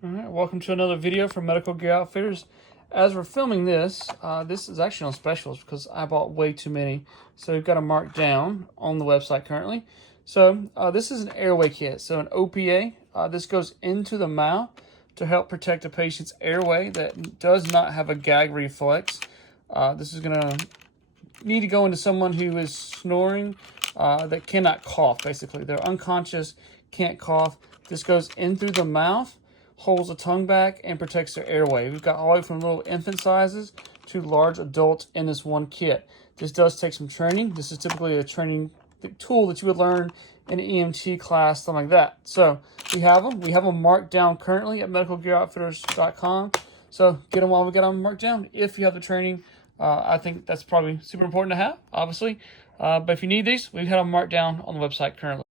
All right, welcome to another video from Medical Gear Outfitters. As we're filming this, this is actually on specials because I bought way too many. So we've got them marked down on the website currently. So this is an airway kit, so an OPA. This goes into the mouth to help protect a patient's airway that does not have a gag reflex. This is going to need to go into someone who is snoring that cannot cough, basically. They're unconscious, can't cough. This goes in through the mouth, holds the tongue back, and protects their airway. We've got all the way from little infant sizes to large adults in this one kit. This does take some training. This is typically a training tool that you would learn in an EMT class, something like that. So we have them. We have them marked down currently at medicalgearoutfitters.com. So get them while we get them marked down. If you have the training, I think that's probably super important to have, obviously. But if you need these, we've had them marked down on the website currently.